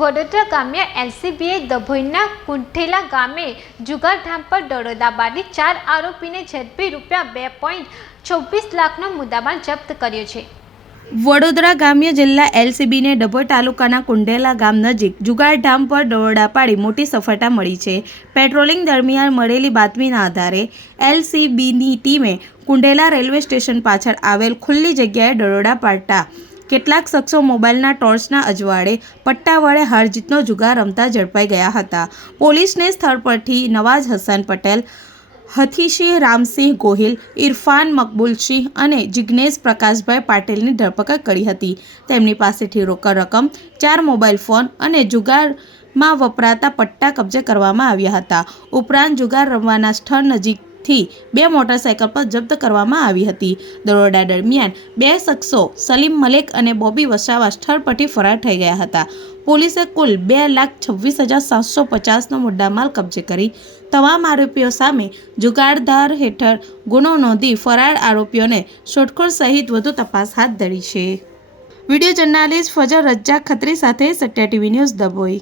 વડોદરા ગ્રામ્ય એલસીબીએ ડભોઈના કુંઠેલા ગામે જુગારધામ પર દરોડા પાડી 4 આરોપીને ઝડપી ₹2.26 લાખનો મુદ્દામાલ જપ્ત કર્યો છે। વડોદરા ગ્રામ્ય જિલ્લા એલસીબીને ડભોઈ તાલુકાના કુંઢેલા ગામ નજીક જુગારધામ પર દરોડા પાડી મોટી સફળતા મળી છે। પેટ્રોલિંગ દરમિયાન મળેલી બાતમીના આધારે એલસીબીની ટીમે કુંઢેલા રેલવે સ્ટેશન પાછળ આવેલ ખુલ્લી જગ્યાએ દરોડા પાડતા કેટલાક શખ્સો મોબાઈલના ટોર્ચના અજવાળે પટ્ટા વડે હાર જીતનો જુગાર રમતા ઝડપાઈ ગયા હતા। પોલીસને સ્થળ પરથી નવાઝ હસન પટેલ, હથીસિંહ રામસિંહ ગોહિલ, ઇરફાન મકબૂલસિંહ અને જિગ્નેશ પ્રકાશભાઈ પાટીલની ધરપકડ કરી હતી। તેમની પાસેથી રોકડ રકમ, 4 મોબાઈલ ફોન અને જુગારમાં વપરાતા પટ્ટા કબજે કરવામાં આવ્યા હતા। ઉપરાંત જુગાર રમવાના સ્થળ નજીકથી 2 મોટરસાયકલ પર જપ્ત કરવામાં આવી હતી। દરોડા દરમિયાન 2 શખ્સો સલીમ મલેક અને બોબી વસાવા સ્થળ પરથી ફરાર થઈ ગયા હતા। પોલીસે કુલ ₹2,26,750નો મુદ્દામાલ કબજે કરી તમામ આરોપીઓ સામે જુગારધાર હેઠળ ગુનો નોંધી ફરાર આરોપીઓને શોધખોળ સહિત વધુ તપાસ હાથ ધરી છે। વિડીયો જર્નાલિસ્ટ ફજલ રજ્જાક ખત્રી સાથે સત્ય ટીવી ન્યૂઝ ડભોઈ।